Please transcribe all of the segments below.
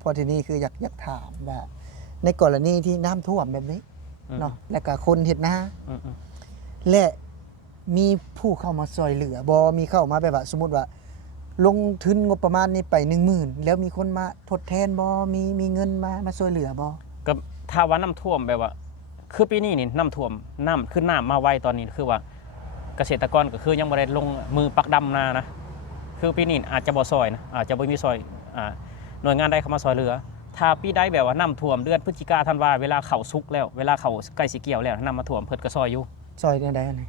พอทีนี้คืออยากถามว่าในกรณีที่น้ำท่วมแบบนี้เนาะและก็คนเห็ดนาและมีผู้เข้ามาซอยเหลือบอมีเข้ามาแบบว่าสมมติว่าลงทุนงบประมาณนี้ไป10,000แล้วมีคนมาทดแทนบอมีเงินมาซอยเหลือบอก็ถ้าว่าน้ำท่วมแบบว่าคือปีนี้นี่น้ำท่วมน้ำขึ้นน้ำมาไวตอนนี้คือว่าเกษตรกรก็คือยังไม่ได้ลงมือปักดำนานะคือปีนี้อาจจะบ่ซอยนะอาจจะบ่มีซอยหน่วยงานใดเข้ามาซอยเหลือถ้าปีใดแบบว่าน้ำท่วมเดือนพฤศจิกาธันวาเวลาเขาซุกแล้วเวลาเขาใกล้สิเกี่ยวแล้วน้ำมาท่วมเพิ่นก็ซอยอยู่ซอยใดอันไหน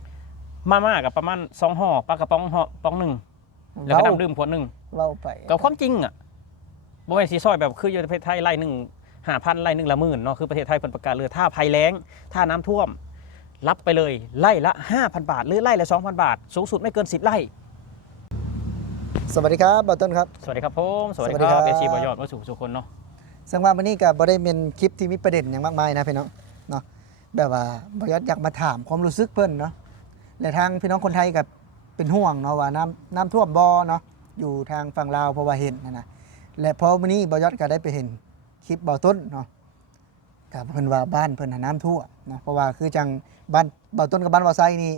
มากับประมาณ2ห่อปลากระป๋องห่อป๋องหนึ่งแล้วก็น้ำดื่มขวดหนึ่งเล่าไปกับความจริงอ่ะบ่แม่นสิซอยแบบคืออยู่ในประเทศไทยไร่หนึ่ง5,000ไร่หนึ่งละหมื่นเนาะคือประเทศไทยเพิ่นประกาศเลยถ้าภัยแล้งถ้าน้ำท่วมรับไปเลยไร่ละ 5,000 บาทหรือไร่ละ 2,000 บาทสูงสุดไม่เกิน10ไร่สวัสดีครับบ่าวต้นครับสวัสดีครับผมสวัสดีครับเอชีบอยอดมาสู่ทุกคนเนาะซึ่งว่าวันนี้ก็บ่ได้เป็นคลิปที่มีประเด็นอย่างมากมายนะพี่น้องเนาะแบบว่าบ่อยากมาถามความรู้สึกเพิ่นเนาะและทางพี่น้องคนไทยกับเป็นห่วงเนาะว่าน้ำท่วมบ่เนาะอยู่ทางฝั่งลาวเพราะว่าเห็นนะและพอวันนี้บ่ยอดก็ได้ไปเห็นคลิปบ่าวต้นเนาะกับเพิ่นว่าบ้านเพิ่นน้ำท่วมเนาะเพราะว่าคือจังบ้านบ่าวต้นกับบ้านบ่าวไซนี่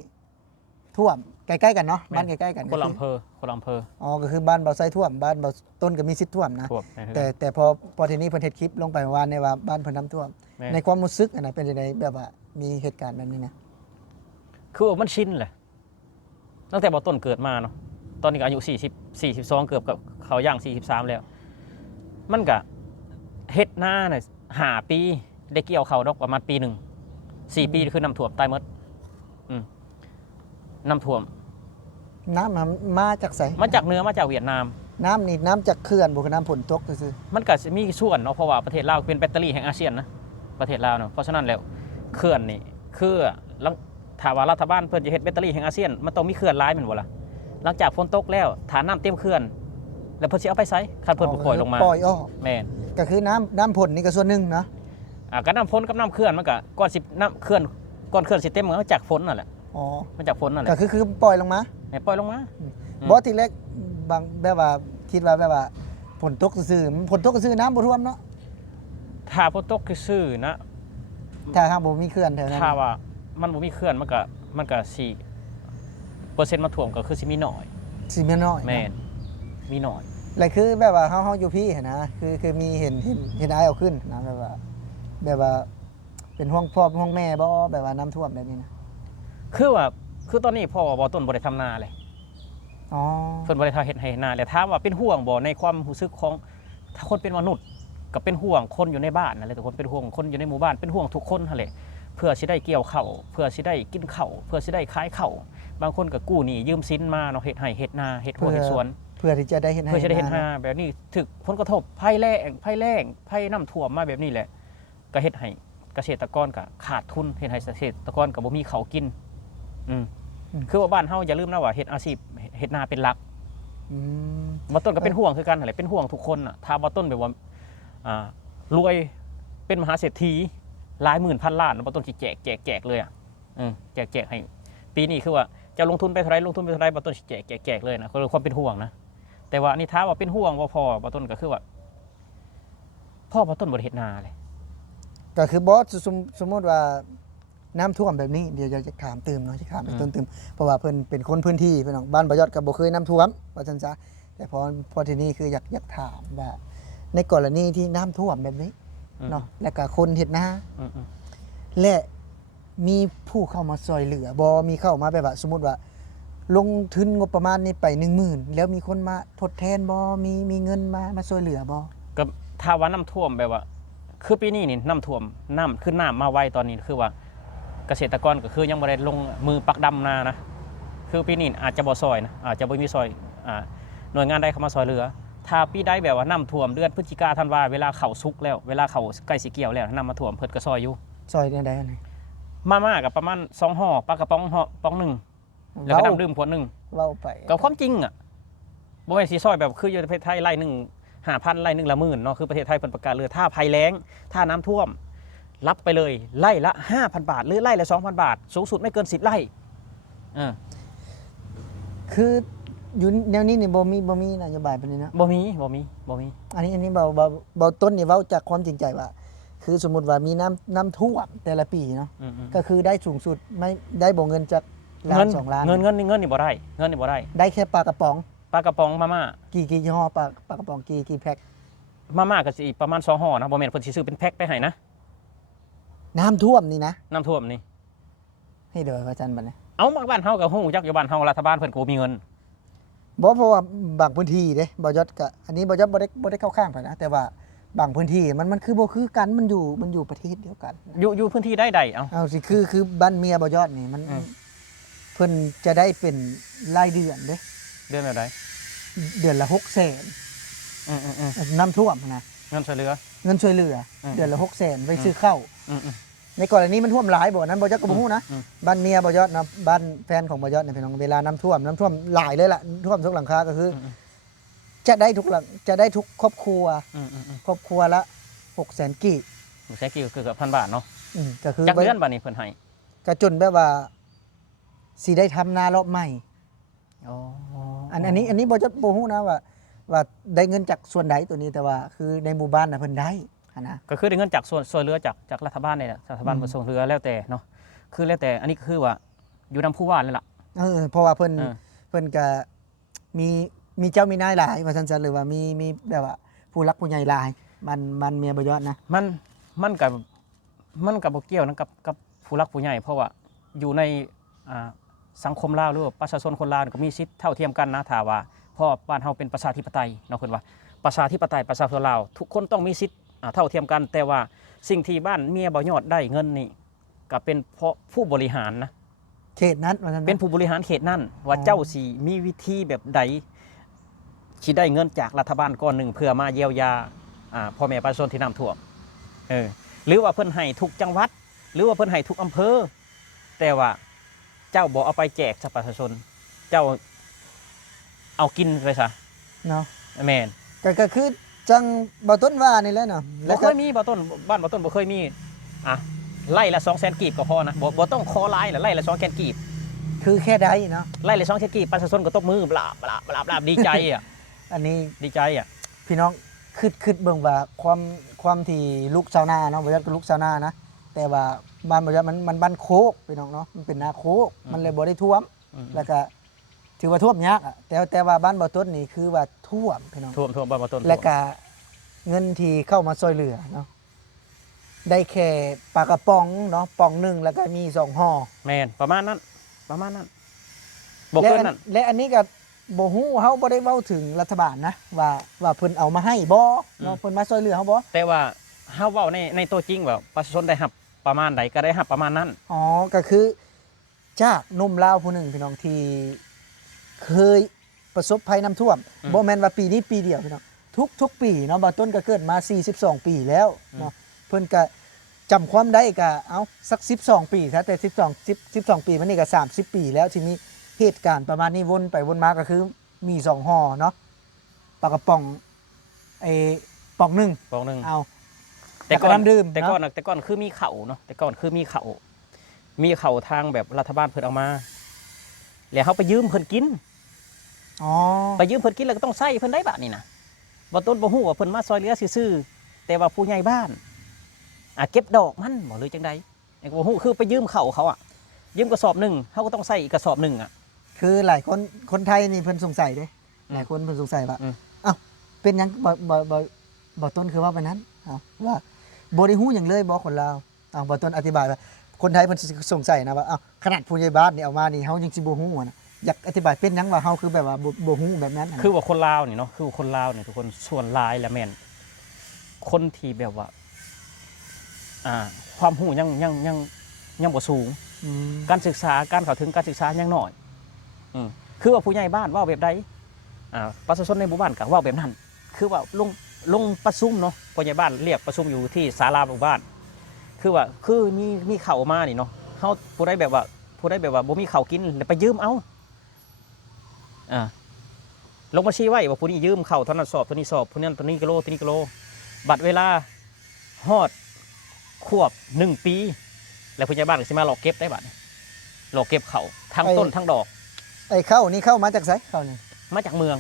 ท่วมใกล้ๆกันเนาะบ้านใกล้ๆกันคนละอำเภออ๋อก็คือบ้านบ่าวไซท่วมบ้านบ่าวต้นก็มีสิทธิ์ท่วมนะแต่พอทีนี้เพิ่นเฮ็ดคลิปลงไปว่าในว่าบ้านเพิ่นน้ำท่วมในความรู้สึกนะเป็นจังไดแบบว่ามีเหตุการณ์แบบนี้นะคือมันชินแหละตั้งแต่บ่ต้นเกิดมาเนาะตอนนี้ก็อายุ42เกือบกับเขาย่าง43แล้วมันก็เฮ็ดหน้าน่ะ5ปีได้เกี่ยวเขาดอกประมาณปีนึง4ปีคือน้ำท่วมตายหมดน้ำท่วมน้ำมาจากไสมาจากเหนือมาจากเวียดนามน้ำนี่น้ำจากเขื่อนบ่คือน้ำฝนตกซื่อมันก็มีส่วนเนาะเพราะว่าประเทศลาวเป็นแบตเตอรี่แห่งอาเซียนนะประเทศลาวเนาะเพราะฉะนั้นแล้วเขื่อนนี่คือถ้าว่ารัฐบาลเพิ่นจะเฮ็ดแบตเตอรี่แห่งอาเซียนมันต้องมีเขื่อนหลายแม่นบ่ล่ะหลังจากฝนตกแล้วถ้าน้ำเต็มเขื่อนแล้วเพิ่นสิเอาไปไสคันเพิ่นบ่ปล่อยลงมาปล่อยอ้อแม่นก็คือน้ำฝนนี่ก็ส่วนหนึ่งเนาะก็น้ำฝนกับน้ำเขื่อนมันก็ก่อนสิน้ำเขื่อนก่อนเขื่อนสิเต็มมันก็จากฝนนั่นแหละอ๋อมันจากฝนนั่นแหละก็คือปล่อยลงมาปล่อยลงมาบ่ทีแรกบางแบบว่าคิดว่าแบบว่าฝนตกซื่อฝนตกซื่อน้ำบ่ท่วมเนาะถ้าฝนตกซื่อนะถ้าบ่มีเขื่อนแถวนั้นถ้าว่ามันบ่มีเขื่อนมันก็สิเปอร์เซ็นต์มาท่วมก็คือสิมีน้อยแม่นมีน้อยแล้วคือแบบว่าเฮาอยู่พี่นะคือมีเห็นอ้ายเอาขึ้นนะแบบว่าเป็นห่วงพ่อห่วงแม่บ่แบบว่าน้ำท่วมแบบนี้นะคือตอนนี้พ่อบ่ต้นบ่ได้ทำนาเลยอ๋อเพิ่นบ่ได้เฮ็ดให้นาแล้วถามว่าเป็นห่วงบ่ในความรู้สึกของถ้าคนเป็นมนุษย์ก็เป็นห่วงคนอยู่ในบ้านนั่นแหละทุกคนเป็นห่วงคนอยู่ในหมู่บ้านเป็นห่วงทุกคนนั่นแหละเพื่อสิได้เกี่ยวข้าวเพื่อสิได้กินข้าวเพื่อสิได้ขายข้าวบางคนก็กู้หนี้ยืมสินมาเนาะเฮ็ดไร่เฮ็ดนาเฮ็ดหัวเฮ็ดสวนเพื่อที่จะได้เฮ็ดให้เพื่อจะได้เฮ็ดนาแบบนี้ถึกผลกระทบภัยแล้งภัยน้ำท่วมมาแบบนี้แหละก็เฮ็ดให้เกษตรกรก็ขาดทุนเฮ็ดให้เกษตรกรก็บ่มีข้าวกินคือว่าบ้านเฮาอย่าลืมนะว่าเฮ็ดอาชีพเฮ็ดนาเป็นหลักบ่ต้นก็เป็นห่วงคือกันนั่นแหละเป็นห่วงทุกคนน่ะถ้าบ่ต้นแบบว่ารวยเป็นมหาเศรษฐีหลายหมื่นพันล้านบ่ต้นสิแจกเลยอ่ะแจกให้ปีนี้คือว่าจะลงทุนไปเท่าไรบ่ต้นสิแจกเลยนะคือความเป็นห่วงนะแต่ว่านี่ถ้าว่าเป็นห่วงบ่พอบ่ต้นก็คือว่าพ่อบ่ต้นบ่ได้เฮ็ดนาเลยก็คือบอสสมมติว่าน้ำท่วมแบบนี้เดี๋ยวจะถามเติมเนาะจะถามต้นเติมเพราะว่าเพิ่นเป็นคนพื้นที่พี่น้องบ้านบ่ยอดก็บ่เคยน้ำท่วมว่าซั่นซะแต่พอทีนี้คืออยากถามว่าในกรณีที่น้ำท่วมแบบนี้เนาะแล้วก็คนเฮ็ดนาและมีผู้เข้ามาซอยเหลือบอมีเข้ามาแบบว่าสมมุติว่าลงทุนงบประมาณนี้ไป10,000แล้วมีคนมาทดแทนบอมีเงินมาซอยเหลือบอก็ถ้าว่าน้ำท่วมแบบว่าคือปีนี้นี่น้ำท่วมน้ำขึ้นน้ำมาไวตอนนี้คือว่าเกษตรกรก็คือยังไม่ได้ลงมือปักดำนานะคือปีนี้อาจจะบ่ซอยนะอาจจะบ่มีซอยหน่วยงานใดเข้ามาซอยเหลือถ้าปีใดแบบว่าน้ำท่วมเดือนพฤศจิกาธันวาเวลาเขาซุกแล้วเวลาเขาใกล้สิเกี่ยวแล้วน้ำมาท่วมเพิ่นก็ซอยอยู่ซอยใดอันไหนมากับประมาณ2ห่อปลากระป๋องห่อป๋องหนึ่งแล้วก็น้ำดื่มขวดหนึ่งเว้าไปกับความจริงอ่ะบ่แม่นสิซอยแบบคืออยู่ในประเทศไทยไร่หนึ่ง5,000ไร่หนึ่งละหมื่นเนาะคือประเทศไทยเพิ่นประกาศเลยถ้าภัยแล้งถ้าน้ำท่วมรับไปเลยไร่ละ 5,000 บาทหรือไร่ละ 2,000 บาทสูงสุดไม่เกิน10ไร่คือ อยู่แนวนี้นี่บ่มีนโยบายปานนี้เนาะ บ่มี อันนี้เบาต้นนี่เว้าจากความจริงใจว่า คือสมมุติว่ามีน้ำท่วมแต่ละปีเนาะ อืม ก็คือได้สูงสุดไม่ได้บ่เงินจากล้า เงิ น น 2 ล้าน เงินนี่บ่ได้เงินนี่บ่ได้ ได้แค่ปลากระป๋อง ปลากระป๋องมาม่า กี่ยี่ห้อปลากระป๋องกี่แพ็ค มาม่าก็สิประมาณ2ห่อนะบ่แม่นเพิ่นสิซื้อเป็นแพ็คไปให้นะ น้ำท่วมนี่นะ น้ำท่วมนี่ ให้เดี๋ยวอาจารย์บัดนี้ เอามาบ้านเฮาก็ฮู้จักอยู่บ้านเฮารัฐบาลเพิ่นก็บ่มีเงิน บ่เพราะว่าบางพื้นที่เด้บ่ยศก็อันนี้บ่ยศบ่ได้เข้าข้างไปนะแต่ว่าบางพื้นที่มันคือบ่คือกันมันอยู่ประเทศเดียวกัน อยู่พื้นที่ใดๆเอา เอาสิคือบ้านเมียบ่ยอดนี่มัน อืม เพิ่นจะได้เป็นรายเดือนเด้ เดือนละใด เดือนละ600,000 อืม น้ำท่วมนะ เงินช่วยเหลือ เงินช่วยเหลืออ ม เดือนละ600,000ไว้ซื้อข้าว อืม ในกรณีมันท่วมหลายบ่นั้นบ่ยอดก็บ่ฮู้นะ อืม บ้านเมียบ่ยอดนะบ้านแฟนของบ่ยอดเนี่ยพี่น้องเวลาน้ำท่วมหลายเลยล่ะท่วมทุกหลังคาก็คืออจะได้ทุกหลังจะได้ทุกครอบครัว ครอบครัวละ600,000กีบ ใช้กี่คือเกือบ1,000 บาทเนาะ ก็คือ จักเดือนบัดนี้เพิ่นให้ ก็จนแบบว่าสิได้ทำนารอบใหม่ อ๋อ อันนี้บ่จะบ่ฮู้นะว่าได้เงินจากส่วนใดตัวนี้แต่ว่าคือในหมู่บ้านน่ะเพิ่นได้หันนะ ก็คือได้เงินจากส่วนเหลือจากรัฐบาลนี่แหละรัฐบาลบ่ส่งเหลือแล้วแต่เนาะคือแล้วแต่อันนี้ก็คือว่าอยู่นำผู้ว่าเลยล่ะ เพราะว่าเพิ่น เออ เพิ่นก็มีเจ้ามีนายหลายว่าซั่นๆหรือว่ามีแบบว่าผู้รักผู้ใหญ่หลายมันเมียบ่ยอดนะ มันกับบ่เกี่ยวนะกับผู้รักผู้ใหญ่เพราะว่าอยู่ในสังคมลาวหรือว่าประชาชนคนลาวก็มีสิทธิ์เท่าเทียมกันนะถ้าว่าเพราะบ้านเฮาเป็นประชาธิปไตยเนาะเพิ่นว่าประชาธิปไตยประชาชนลาวทุกคนต้องมีสิทธิ์เท่าเทียมกัน แต่ว่าสิ่งที่บ้านเมียบ่ยอดได้เงินนี่ก็เป็นเพราะผู้บริหารนะ เขตนั้นว่าซั่น เป็นผู้บริหารเขตนั่นว่าเจ้าสิมีวิธีแบบใดที่ได้เงินจากรัฐบาลก้อนหนึ่งเพื่อมาเยียวยาพ่อแม่ประชาชนที่น้ำท่วมหรือว่าเพิ่นให้ทุกจังหวัด หรือว่าเพิ่นให้ทุกอำเภอ แต่ว่าเจ้าบอกเอาไปแจกกับประชาชน เจ้าเอากินไปซะ เนาะ แม่น ก็คือจังบ่ต้นว่านี่แหละเนาะ บ่เคยมีบ่ต้นบ้านบ่ต้นบ่เคยมีไล่ละ200,000 กีบก็พอนะบ่ต้องคอหลายละไล่ละ200,000 กีบ คือแค่ใดเนาะ ไล่ละ200,000 กีบประชาชนก็ตบมือบลาบลาบลาบลาบดีใจอ่ะ อันนี้ ดีใจอ่ะ พี่น้องคิดเบิ่งว่าความที่ลูกชาวนาเนาะบ่ยอดก็ลูกชาวนานะแต่ว่าบ้านบ่ยอดมันบ้านโคกพี่น้องเนาะมันเป็นนาโคกมันเลยบ่ได้ท่วม แล้วก็ถือว่าท่วมยากอะแต่ว่าบ้านบ่อต้นนี่คือว่าท่วมพี่น้อง ท่วมบ้านบ่ต้น แล้วก็เงินที่เข้ามาช่วยเหลือเนาะได้แค่ปลากระป๋องเนาะป๋องหนึงแล้วก็มี2ห่อ แม่นประมาณนั้นบ่เกินนั้น และอันนี้ก็บ่ฮู้เฮาบ่ได้เว้าถึงรัฐบาลนะว่าเพิ่นเอามาให้บ่เนาะเพิ่นมาช่วยเหลือเฮาบ่ แต่ว่าเฮาเว้าในตัวจริงว่าประชาชนได้รับประมาณใดก็ได้รับประมาณนั้น อ๋อก็คือจากหนุ่มลาวผู้หนึ่งพี่น้องที่เคยประสบภัยน้ำท่วมบ่แม่นว่าปีนี้ปีเดียวพี่น้องทุกปีเนาะบ่ต้นก็เกิดมา42ปีแล้วเนาะเพิ่นก็จำความได้ก็เอาสัก12ปีซะแต่12ปีมันนี่ก็30 ปีแล้วที่มีเหตุการณ์ประมาณนี้วนไปวนมาก็คือมี2ห่อเนาะปลากระป๋องป๋องหนึง บอกหนึง เอา แต่ก่อน แล้วก็น้ำดื่ม แต่ก่อนน่ะแต่ก่อนคือมีเขาเนาะแต่ก่อนคือมีเขาทางแบบรัฐบาลเพิ่นเอามาแล้วเฮาไปยืมเพิ่นกิน อ๋อ ไปยืมเพิ่นกินแล้วก็ต้องใช้เพิ่นได้บาดนี่นะบ่ต้นบ่ฮู้ว่าเพิ่นมาซอยเหลือซื่อๆแต่ว่าผู้ใหญ่บ้านเก็บดอกมันบ่หรือจังใดบ่ฮู้คือไปยืมเขาอ่ะยืมกระสอบหนึงเฮาก็ต้องใช้อีกกระสอบหนึงอ่ะ คือหลายคนไทยนี่เพิ่นสงสัยเด้หลายคนเพิ่นสงสัยว่า อืม เอ้าเป็นหยังบ่ต้นคือว่าไปนั้นว่าบ่ได้ฮู้หยังเลยบ่คนลาวบ่ต้นอธิบายว่าคนไทยเพิ่นสงสัยนะว่าขนาดผู้ใหญ่บ้านนี่เอามานี่เฮายังสิบ่ฮู้นะอยากอธิบายเป็นหยังว่าเฮาคือแบบว่าบ่ฮู้แบบนั้น คือว่าคนลาวนี่เนาะคือคนลาวเนี่ยทุกคนส่วนหลายแล้วแม่นคนที่แบบว่าความรู้ยังบ่สูง ม การศึกษาการเข้าถึงการศึกษายังน้อยคือว่าผู้ใหญ่บ้านเว่าแบบใดประชาชนในหมู่บ้านก็เว่าแบบนั้น คือว่าลงประชุมเนาะผู้ใหญ่บ้านเรียกประชุมอยู่ที่ศาลาหมู่บ้าน คือว่าคือมีข้าวมานี่เนาะเฮาผู้ใดแบบว่าบ่มีข้าวกินแล้วไปยืมเอาลงมาชี้ไว้ว่าผู้นี้ยืมข้าวเท่านั้นสอบตัวนี้สอบผู้นั้นตัวนี้กิโลตัวนี้กิโลบัตรเวลาฮอดควบ1 ปี แล้วผู้ใหญ่บ้านก็สิมาหลอกเก็บได้บัดนี้หลอกเก็บเขาทั้งต้นทั้งดอก ไอ้เข้านี่เข้ามาจากไสเข้านี่ มาจากเมือง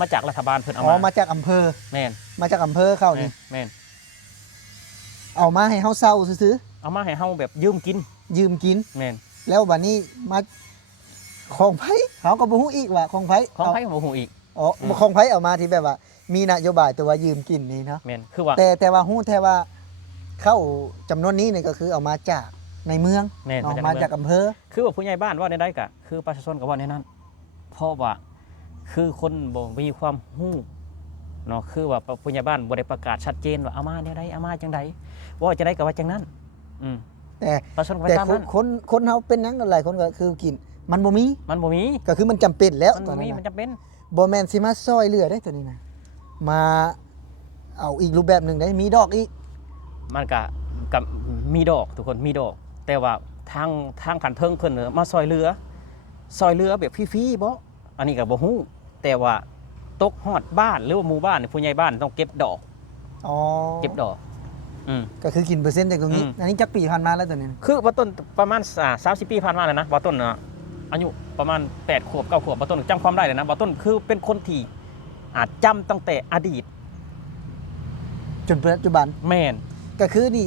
มาจากรัฐบาลเพิ่นเอา อ๋อ มา มาจากอำเภอ แม่น มาจากอำเภอเข้านี่ แม่น เอามาให้เฮาเซาซื้อ เอามาให้เฮาแบบยืมกิน ๆยืมกิน แม่น แล้วบัดนี้มาของไผเฮาก็บ่ฮู้อีกว่าของไผ ของไผบ่ฮู้อีก อ๋อของไผเอามาที่แบบว่า มีนโยบายตัวว่ายืมกินนี่เนาะ แม่นคือว่า แต่ว่าฮู้แท้ว่าเข้าจำนวนนี้นี่ก็คือเอามาจากในเมือง แม่น เนาะ มา มา จา จาก กอำเภอ คือว่าผู้ใหญ่บ้านว่าในใดก็คือประชาชนก็ว่าในนั้นเพราะว่าคือคนบ่มีความรู้เนาะคือว่าผู้ใหญ่บ้านบ่ได้ประกาศชัดเจนว่าเอามาแนวใดเอามาจังใดว่าจะได้ก็ว่าจังนั้นอืม แต่ ประชาชนก็ไป แต่ ตามนั้น คนเฮาเป็นหยังหลายคนก็คือกิน มันบ่มี มันบ่มี ก็คือมันจำเป็นแล้ว มัน ตอ บ่ น มี นั้น มัน น่ะ จำเป็น บ่แม่นสิมาซอยเหลือได้ตัวนี้นะมาเอาอีกรูปแบบหนึงได้มีดอกอีก มันก็กับมีดอกทุกคนมีดอก แต่ว่าทางขันเทิงเพิ่นน่ะมาซอยเรือแบบฟรีๆบ่อันนี้ก็บ่ฮู้แต่ว่าตกฮอดบ้านหรือว่าหมู่บ้านนี่ผู้ใหญ่บ้านต้องเก็บดอก อ๋อ เก็บดอกอืม ก็คือกินเปอร์เซ็นต์จากตรงนี้ อืม อันนี้จักปีผ่านมาแล้วตัวนี้ คือบ่ต้นประมาณ30 ปีผ่านมาแล้วนะบ่ต้นน่ะอายุประมาณ8ขวบ9ขวบบ่ต้นจำความได้เลยนะบ่ต้นคือเป็นคนที่อาจจำตั้งแต่อดีต จนปัจจุบัน แม่น ก็คือนี่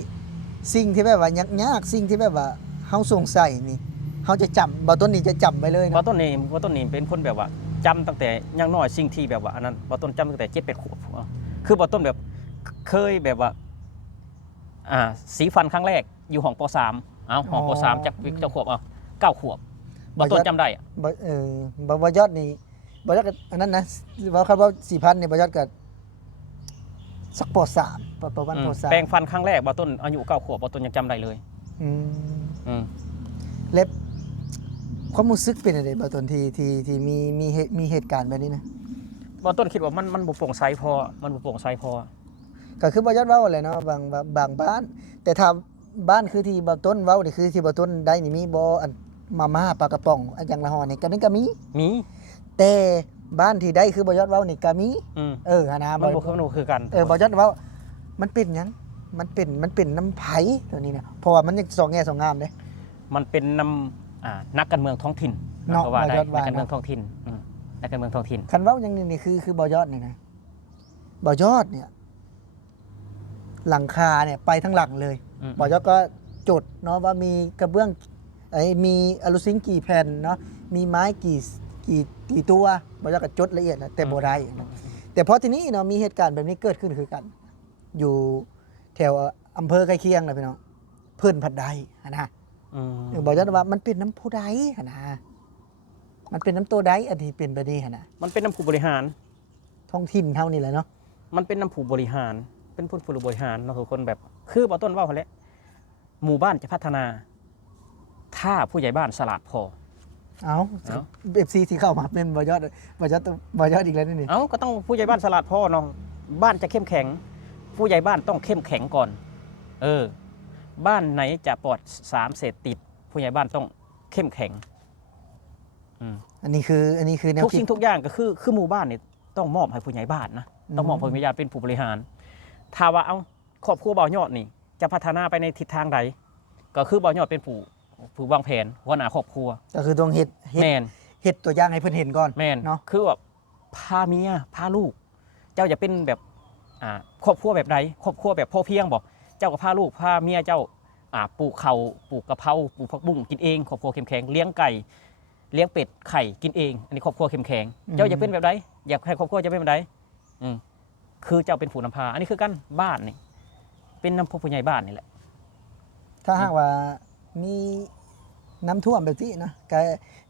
สิ่งที่แบบว่ายากๆสิ่งที่แบบว่าเฮาสงสัยนี่เฮาจะจำบ่ต้นนี้จะจำไปเลย บ่ เนาะ ต้นนี่เป็นคนแบบว่าจำตั้งแต่ยังน้อยสิ่งที่แบบว่าอันนั้นบ่ต้นจำตั้งแต่7 8ขวบคือบ่ต้นแบบเคยแบบว่าสีฟันครั้งแรกอยู่ห้องป .3 ห้องป .3 จักขวบ9ขวบบ่ต้นจำได้อะ บ่บ่ยอดนี่บ่ยอดก็อันนั้นนะว่าคำว่า 4,000 นี่บ่ยอดก็สักป .3 ประมาณป .3 แปรงฟันครั้งแรกบ่ต้นอายุ9ขวบบ่ต้นยังจำได้เลย อืม อืม เล็บความรู้สึกเป็นอะไรบ่ต้นที่มีเหตุการณ์แบบนี้นะ บ่ต้นคิดว่ามันบ่โปร่งใสพอมันบ่โปร่งใสพอ ก็คือบ่ยอดเว้าอะไรเนาะบางบ้าน แต่ถ้าบ้านคือที่บ่ต้นเว้านี่คือที่บ่ต้นได้นี่มีบ่อันมาม่าปลากระป๋องอันอย่างละห่อนี่ก็นี่ก็มี มี แต่บ้านที่ได้คือบ่ยอดเว้านี่ก็มี อืม หานะ มันบ่คือกัน บ่ยอดเว้ามันเป็นหยังมันเป็นน้ำไผตัวนี้เนี่ยเพราะว่ามันยังสองแง่สองงามเด้ มันเป็นนำนักการเมืองท้องถิ่น เนาะ ก็ว่าได้ บ่ยอดว่า นักการเมืองท้องถิ่นนักการเมืองท้องถิ่น คันเว้าอย่างหนึงนี่คือบ่ยอดนี่นะบ่ยอดเนี่ย หลังคาเนี่ยไปทั้งหลังเลย บ่ยอดก็จดเนาะว่ามีกระเบื้องมีอลูซิงกี่แผ่นเนาะมีไม้กี่ตัวบ่ยอดก็จดละเอียดนะแต่บ่ได้นะแต่พอทีนี้เนาะมีเหตุการณ์แบบนี้เกิดขึ้นคือกัน อยู่แถวอำเภอใกล้เคียงนะพี่น้องเพิ่นผัดใดหั้นนะ บ่ยอดว่ามันเป็นน้ำผู้ใดหั้นนะมันเป็นน้ำตัวใดอันที่เป็นแบบนี้หั้นนะ มันเป็นน้ำผู้บริหาร ท้องถิ่นเท่านี้แหละเนาะ มันเป็นน้ำผู้บริหาร เป็นผู้บริหารเนาะทุกคนแบบคือบ่ต้นว่าเขาแหละหมู่บ้านจะพัฒนา ถ้าผู้ใหญ่บ้านฉลาดพอ เอา เอ้า FC ที่เข้ามาเป็นบ่ยอดอีกแล้วนี่ เอ้าก็ต้องผู้ใหญ่บ้านฉลาดพอเนาะบ้านจะเข้มแข็ง ผู้ใหญ่บ้านต้องเข้มแข็งก่อน บ้านไหนจะปลอดสารเสพติด ผู้ใหญ่บ้านต้องเข้มแข็ง อันนี้คือแนว ทุก คิ สิ่ ด งทุกอย่างก็คือหมู่บ้านนี่ต้องมอบให้ผู้ใหญ่บ้านนะต้องมอบให้ผู้ใหญ่บ้านเป็นผู้บริหาร ถ้าว่าเอาครอบครัวบ่าวยอดนี่จะพัฒนาไปในทิศทางใดก็คือบ่าวยอดเป็นผู้วางแผนหัวหน้าครอบครัว ก็คือต้องเฮ็ด แม่น ตัวอย่างให้เพิ่นเห็นก่อน แม่น เนาะ คือแบบพาเมียพาลูก เจ้าจะเป็นแบบครอบครัวแบบใดครอบครัวแบบพอเพียงบ่เจ้าก็พาลูกพาเมียเจ้าปลูกเขาปลูกกะเพราปลูกผักบุ้งกินเองครอบครัวเข้มแข็งเลี้ยงไก่เลี้ยงเป็ดไข่กินเองอันนี้ครอบครัวเข้มแข็งเจ้าจะเป็นแบบใดอยากให้ครอบครัวจะเป็นแบบใดคือเจ้าเป็นผู้นำพาอันนี้คือกันบ้านนี่เป็นน้ำผู้ใหญ่บ้านนี่แหละ ถ้าหากว่ามีน้ำท่วมแบบนี้นะก็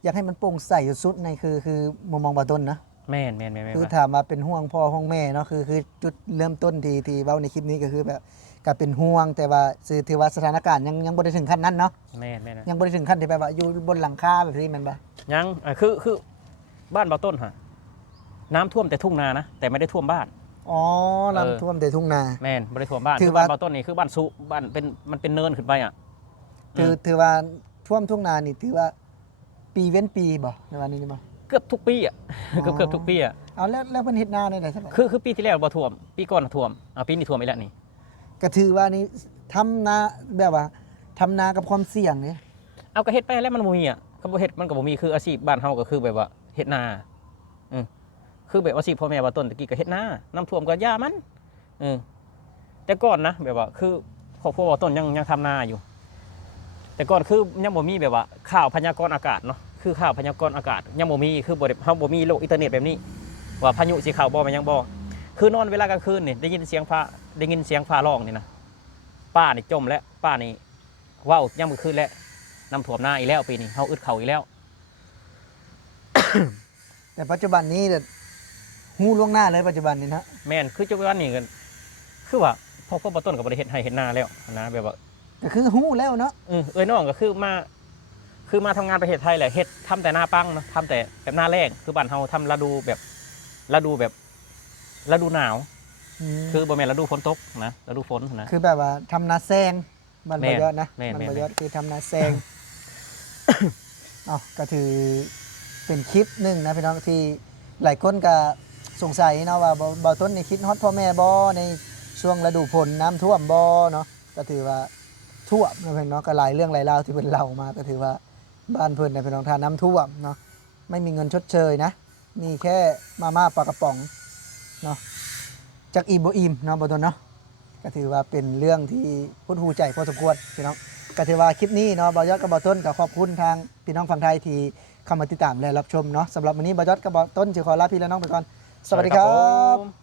อยากให้มันโปร่งใสสุดในคือมุมมองบ่ต้นนะ แม่น คือถามมาเป็นห่วงพ่อห่วงแม่เนาะคือจุดเริ่มต้นที่เว้าในคลิปนี้ก็คือแบบก็เป็นห่วงแต่ว่าถือว่าสถานการณ์ยังบ่ได้ถึงขั้นนั้นเนาะ แม่น ยังบ่ได้ถึงขั้นที่แบบว่าอยู่บนหลังคาแบบนี้แมันบ่ ยังคือบ้านเบาต้นฮะน้ำท่วมแต่ทุ่งนานะแต่ไม่ได้ท่วมบ้าน อ๋อน้ำท่วมแต่ทุ่งนา แม่นไม่ได้ท่วมบ้าน ถื คือ อ ว่า บ้านเบาต้นนี่คือบ้านสุบ้านมันเป็นเนินขึ้นไปอ่ะ ถือว่าท่วมทุ่งนานี่ถือว่าปีเว้นปีบ่ในวันนี้นี่บ่ เกือบทุกปีอ่ะ อ๋อ เกือบทุกปีอ่ะ เอาแล้วเพิ่นเฮ็ดนาได้ได๋ซั่น คือปีที่แล้วบ่ท่วมปีก่อนท่วมปีนี้ท่วมอีกแล้วนี่ ก็ถือว่านี่ทำนาแบบว่าทำนากับความเสี่ยงนี่ เอาก็เฮ็ดไปแล้วมันบ่มีอ่ะก็บ่เฮ็ดมันก็บ่มีคืออาชีพบ้านเฮาก็คือแบบว่าเฮ็ดนา คือแบบว่าสิพ่อแม่ว่าต้นตะกี้ก็เฮ็ดนาน้ำท่วมก็ย่ามันแต่ก่อนนะแบบว่าคือครอบครัวว่าต้นยังทำนาอยู่ แต่ก่อนคือยังบ่มีแบบว่าข่าวพยากรณ์อากาศเนาะคือข่าวพยากรณ์อากาศยังบ่มีคือบ่ได้เฮาบ่มีโลกอินเทอร์เน็ตแบบนี้ว่าพายุสิเข้าบ่แม่นยังบ่คือนอนเวลากลางคืนนี่ได้ยินเสียงฟ้าร้องนี่นะป้านี่จมแล้วป้านี่ว้าวยามมื้อคืนแล้วน้ำท่วมนาอีกแล้วปีนี้เฮาอึดเข้าวอีกแล้ว แต่ปัจจุบันนี้เนี่ยฮู้ล่วงหน้าเลยปัจจุบันนี้นะ แม่นคือจุบันนี้ก็คือว่าพ่อบ่ต้นก็บ่ได้เฮ็ดให้เฮ็ดนาแล้วนะแบบว่า ก็คือฮู้แล้วเนาะ เอ้ยน้องก็คือมาทำงานประเทศไทยแหละเฮ็ดทำแต่หน้าปังเนาะทำแต่แบบหน้าแรงคือบ้านเฮาทำฤดูแบบฤดูหนาว คือบ่แม่นฤดูฝนตกนะฤดูฝนนะ คือแบบว่าทำนาแซงมันบ่ยอดนะ แม่น มันบ่ แม่น ยอดคือทำนาแซง ก็ถือเป็นคลิปหนึ่งนะพี่น้องที่หลายคนก็สงสัยเนาะว่าบ่ต้นในคิดฮอตพ่อแม่บ่ในช่วงฤดูฝนน้ำท่วมบ่เนาะก็ถือว่าท่วมนะพี่น้องก็หลายเรื่องหลายราวที่เพิ่นเล่ามาก็ถือว่าบ้านเพิ่นเนี่ยพี่น้องทานน้ำท่วมเนาะไม่มีเงินชดเชยนะมีแค่มาม่าปลากระป๋องเนาะจากอิ่มบ่อิ่มเนาะบ่ต้นเนาะก็ถือว่าเป็นเรื่องที่พุ่นหูใจพอสมควรพี่น้องก็ถือว่าคลิปนี้เนาะบ่ยอดกับบ่ต้นก็ขอบคุณทางพี่น้องฝั่งไทยที่เข้ามาติดตามและรับชมเนาะสำหรับวันนี้บ่ยอดกับบ่ต้นจะขอลาพี่และน้องไปก่อนสวัสดีครับ ผม